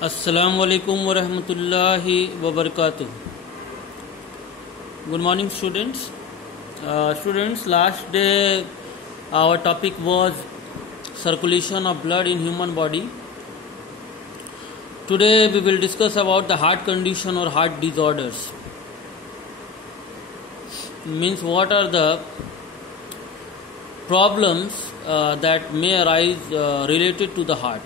Assalamualaikum warahmatullahi wabarakatuh. Good morning, students. Last day our topic was circulation of blood in human body. Today we will discuss about the heart condition or heart disorders. Means what are the problems that may arise related to the heart.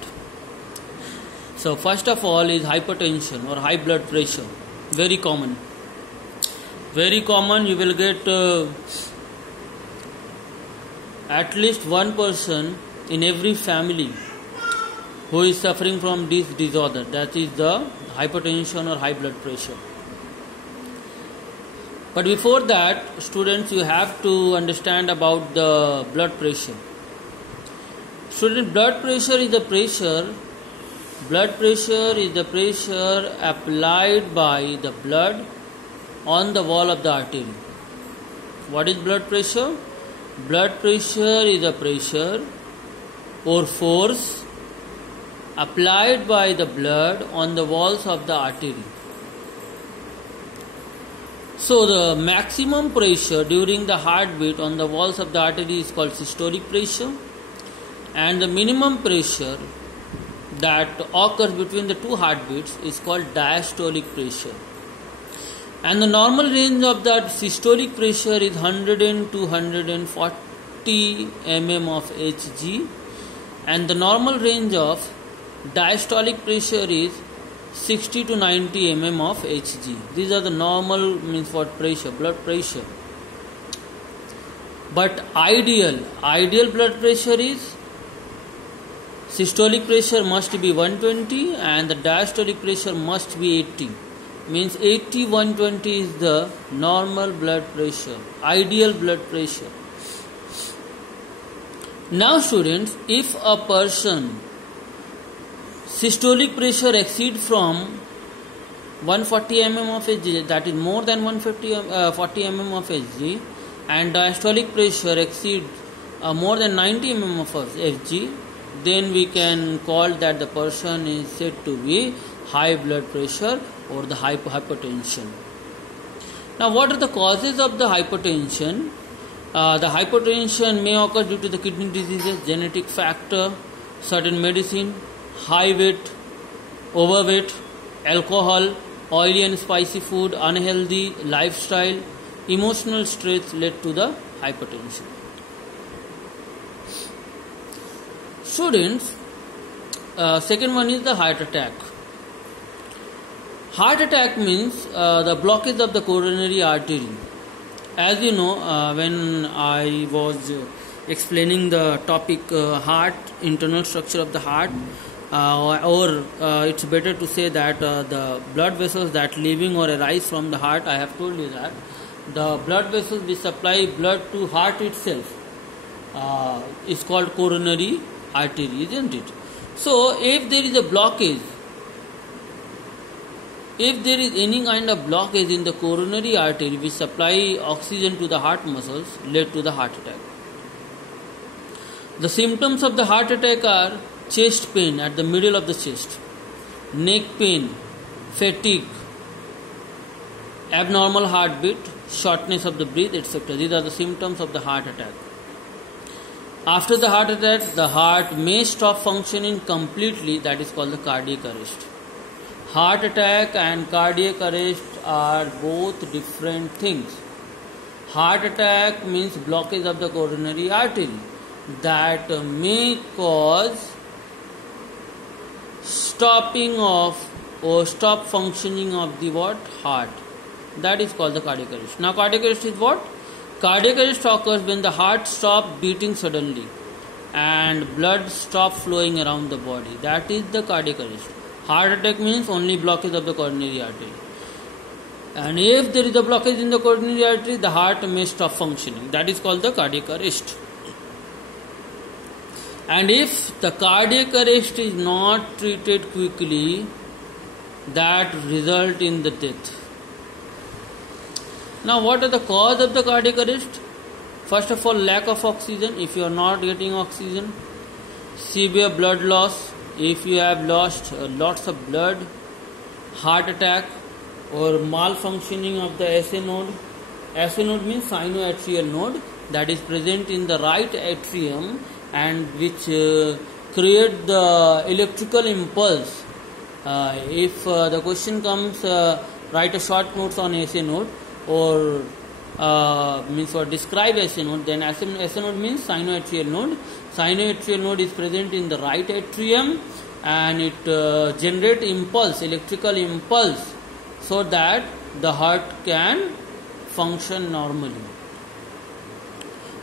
So first of all is hypertension or high blood pressure. Very common. You will get at least one person in every family who is suffering from this disorder, that is the hypertension or high blood pressure. But before that, students, you have to understand about the blood pressure. Student, blood pressure is the pressure applied by the blood on the wall of the artery. What is blood pressure? Blood pressure is a pressure or force applied by the blood on the walls of the artery. So the maximum pressure during the heartbeat on the walls of the artery is called systolic pressure, and the minimum pressure that occurs between the two heartbeats is called diastolic pressure. And the normal range of that systolic pressure is 100 to 140 mm of Hg, and the normal range of diastolic pressure is 60 to 90 mm of Hg. These are the normal means for pressure, blood pressure. But ideal blood pressure is systolic pressure must be 120 and the diastolic pressure must be 80. Means 80-120 is the normal blood pressure, ideal blood pressure. Now students, if a person systolic pressure exceeds from 140 mm of Hg, that is more than 40 mm of Hg, and diastolic pressure exceeds more than 90 mm of Hg, then we can call that the person is said to be high blood pressure or the hypertension. Now, what are the causes of the hypertension? The hypertension may occur due to the kidney diseases, genetic factor, certain medicine, high weight, overweight, alcohol, oily and spicy food, unhealthy lifestyle, emotional stress led to the hypertension. Students, second one is the heart attack. Heart attack means the blockage of the coronary artery. As you know, when I was explaining the topic heart, internal structure of the heart, or it's better to say that the blood vessels that leaving or arise from the heart, I have told you that the blood vessels which supply blood to heart itself is called coronary artery, isn't it? So if there is a blockage, if there is any kind of blockage in the coronary artery which supply oxygen to the heart muscles, led to the heart attack. The symptoms of the heart attack are chest pain at the middle of the chest, neck pain, fatigue, abnormal heartbeat, shortness of the breath, etc. These are the symptoms of the heart attack. After the heart attack, the heart may stop functioning completely, that is called the cardiac arrest. Heart attack and cardiac arrest are both different things. Heart attack means blockage of the coronary artery that may cause stopping of or stop functioning of the heart. That is called the cardiac arrest. Now cardiac arrest is what? Cardiac arrest occurs when the heart stops beating suddenly and blood stops flowing around the body. That is the cardiac arrest. Heart attack means only blockage of the coronary artery. And if there is a blockage in the coronary artery, the heart may stop functioning. That is called the cardiac arrest. And if the cardiac arrest is not treated quickly, that result in the death. Now, what are the cause of the cardiac arrest? First of all, lack of oxygen. If you are not getting oxygen, severe blood loss, if you have lost lots of blood, heart attack, or malfunctioning of the SA node. SA node means sinoatrial node that is present in the right atrium and which create the electrical impulse. If the question comes, write a short notes on SA node or means for describe SA node, then SA node means sinoatrial node. Sinoatrial node is present in the right atrium and it generate impulse, electrical impulse, so that the heart can function normally.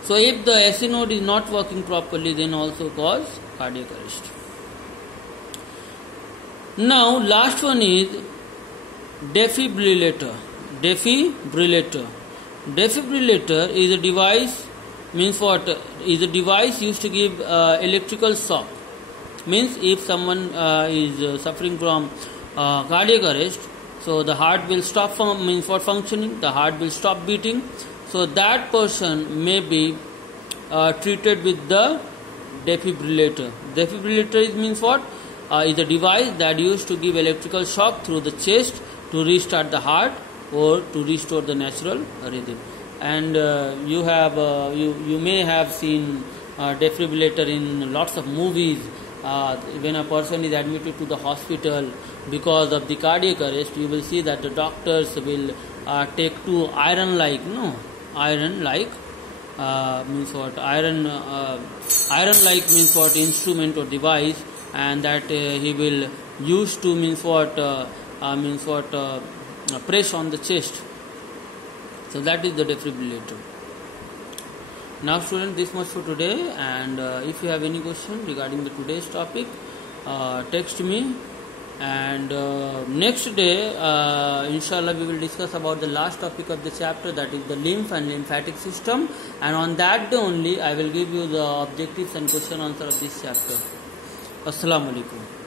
So if the SA node is not working properly, then also cause cardiac arrest. Now last one is defibrillator. Defibrillator is a device, means what? Is a device used to give electrical shock. Means if someone is suffering from cardiac arrest, so the heart will stop functioning, the heart will stop beating. So that person may be treated with the defibrillator. Defibrillator means what? Is a device that used to give electrical shock through the chest to restart the heart or to restore the natural rhythm. And you may have seen defibrillator in lots of movies. When a person is admitted to the hospital because of the cardiac arrest, you will see that the doctors will take two iron-like means what? Iron-like means what? Instrument or device, and that he will use to press on the chest. So that is the defibrillator. Now students, this much for today, and if you have any question regarding the today's topic, text me, and next day inshallah we will discuss about the last topic of the chapter, that is the lymph and lymphatic system, and on that day only I will give you the objectives and question answer of this chapter. Assalamu alaikum.